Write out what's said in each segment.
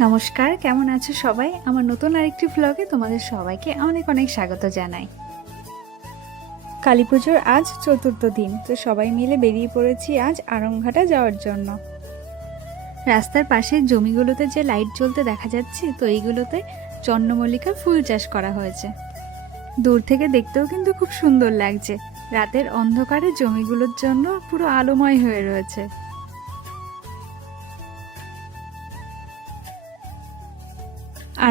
নমস্কার, কেমন আছো সবাই? আমার নতুন আরেকটি ব্লগে তোমাদের সবাইকে অনেক অনেক স্বাগত জানাই। কালী পুজোর আজ চতুর্থ দিন, তো সবাই মিলে বেরিয়ে পড়েছি আজ আরংঘাটা যাওয়ার জন্য। রাস্তার পাশে জমিগুলোতে যে লাইট জ্বলতে দেখা যাচ্ছে, তো এইগুলোতে চন্দ্রমল্লিকা ফুল চাষ করা হয়েছে। দূর থেকে দেখতেও কিন্তু খুব সুন্দর লাগছে। রাতের অন্ধকারে জমিগুলোর জন্য পুরো আলোময় হয়ে রয়েছে।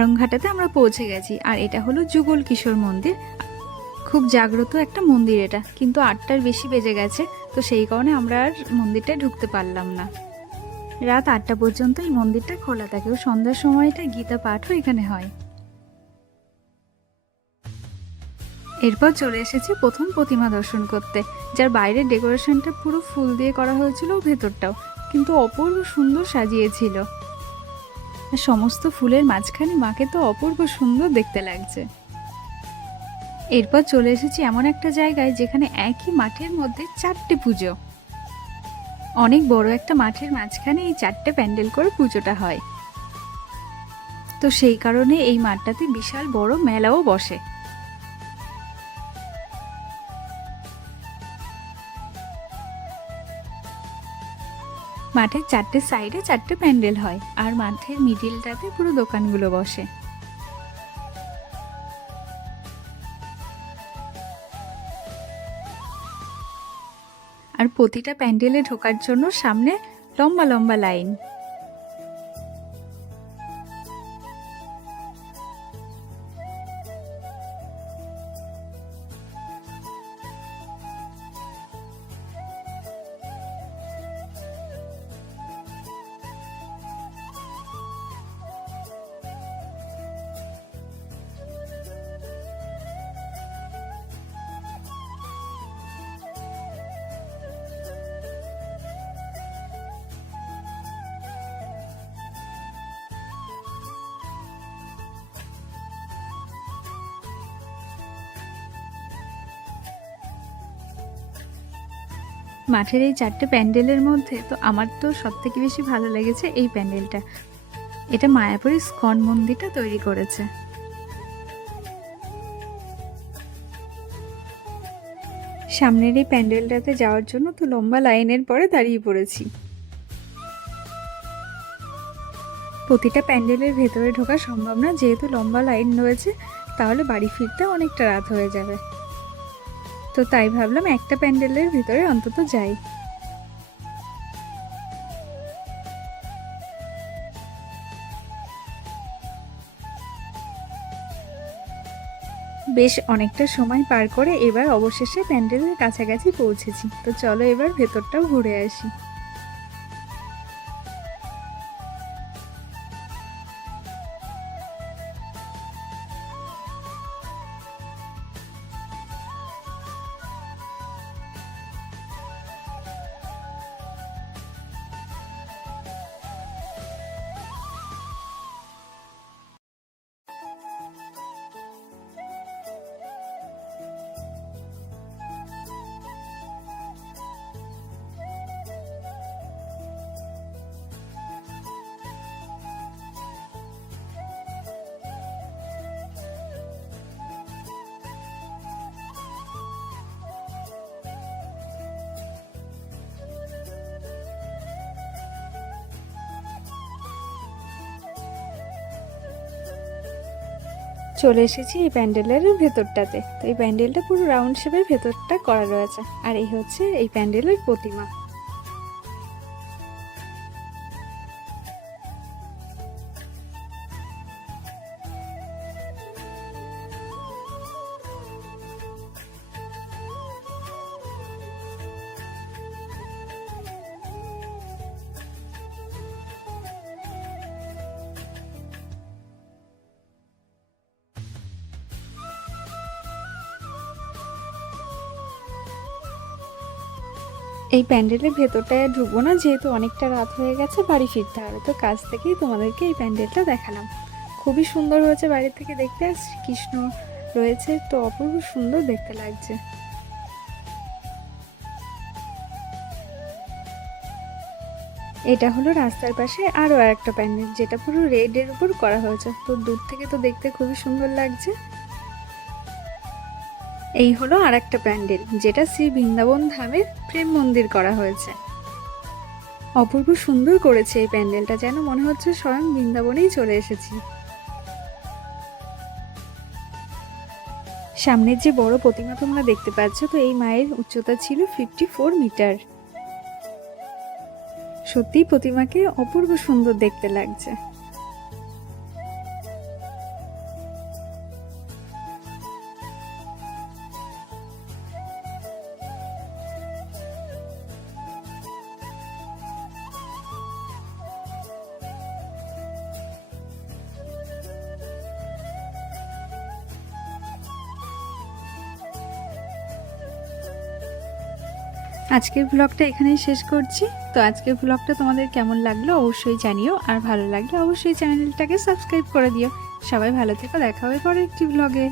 আরংঘাটাতে আমরা পৌঁছে গেছি। আর এটা হলো যুগল কিশোর মন্দির। খুব জাগ্রত একটা মন্দির এটা, কিন্তু আটটার বেশি বেজে গেছে, তো সেই কারণে আমরা আর মন্দিরটায় ঢুকতে পারলাম না। রাত আটটা পর্যন্ত এই মন্দিরটা খোলা থাকে ও সন্ধ্যার সময়টা গীতা পাঠও এখানে হয়। এরপর চলে এসেছি প্রথম প্রতিমা দর্শন করতে, যার বাইরের ডেকোরেশনটা পুরো ফুল দিয়ে করা হয়েছিল ভেতরটাও, কিন্তু অপূর্ব সুন্দর সাজিয়েছিল। সমস্ত ফুলের মাঝখানে মাকে তো অপূর্ব সুন্দর দেখতে লাগছে। এরপর চলে এসেছি এমন একটা জায়গায় যেখানে একই মাঠের মধ্যে চারটে পুজো। অনেক বড় একটা মাঠের মাঝখানে এই চারটে প্যান্ডেল করে পুজোটা হয়। তো সেই কারণে এই মাঠটাতে বিশাল বড় মেলাও বসে। মাঠের চারটে সাইডে চারটে প্যান্ডেল হয় আর মাঠের মিডিলটাতে পুরো দোকানগুলো বসে। আর প্রতিটা প্যান্ডেলে ঢোকার জন্য সামনে লম্বা লম্বা লাইন। মাঠের এই চারটে প্যান্ডেলের মধ্যে তো আমার তো সব থেকে বেশি ভালো লেগেছে এই প্যান্ডেলটা। এটা মায়াপুরি স্কন মন্দিরটা তৈরি করেছে। সামনের এই প্যান্ডেলটাতে যাওয়ার জন্য তো লম্বা লাইনের পরে দাঁড়িয়ে পড়েছি। প্রতিটা প্যান্ডেলের ভেতরে ঢোকা সম্ভব না যেহেতু লম্বা লাইন রয়েছে, তাহলে বাড়ি ফিরতে অনেকটা রাত হয়ে যাবে। তো তাই ভাবলাম একটা প্যান্ডেলের ভিতরে অন্তত যাই। বেশ অনেকটা সময় পার করে এবার অবশেষে প্যান্ডেলের কাছাকাছি পৌঁছেছি। তো চলো এবার ভেতরটাও ঘুরে আসি। চলে এসেছি এই প্যান্ডেলের ভেতরটাতে। তো এই প্যান্ডেলটা পুরো রাউন্ড শেপের ভেতরটা করা রয়েছে। আর এই হচ্ছে এই প্যান্ডেলের প্রতিমা। এই প্যান্ডেলের ভেতরটায় ঢুকবো না, যেহেতু অনেকটা রাত হয়ে গেছে, বাড়ি ফিরতে হবে। তো কাছ থেকেই তোমাদেরকে এই প্যান্ডেলটা দেখালাম। খুবই সুন্দর হয়েছে বাড়ি থেকে দেখতে, আর কৃষ্ণ রয়েছে, তো অপূর্ব সুন্দর দেখতে লাগছে। এটা হলো রাস্তার পাশে আরও একটা প্যান্ডেল, যেটা পুরো রেডের উপর করা হয়েছে। তো দূর থেকে তো দেখতে খুবই সুন্দর লাগছে। এই হলো আর একটা প্যান্ডেল, যেটা শ্রী বৃন্দাবন ধামের প্রেম মন্দির করা হয়েছে। অপূর্ব সুন্দর করেছে এই প্যান্ডেলটা, যেন মনে হচ্ছে স্বয়ং বৃন্দাবনেই চলে এসেছি। সামনের যে বড় প্রতিমা তোমরা দেখতে পাচ্ছ, তো এই মায়ের উচ্চতা ছিল ফিফটি ফোর মিটার সত্যিই প্রতিমাকে অপূর্ব সুন্দর দেখতে লাগছে। আজকের ব্লগটা এখানেই শেষ করছি। তো আজকের ব্লগটা তোমাদের কেমন লাগল অবশ্যই জানিও। আর ভালো লাগলে অবশ্যই চ্যানেলটাকে সাবস্ক্রাইব করে দিও। সবাই ভালো থেকো, দেখা হবে পরে একটি ব্লগে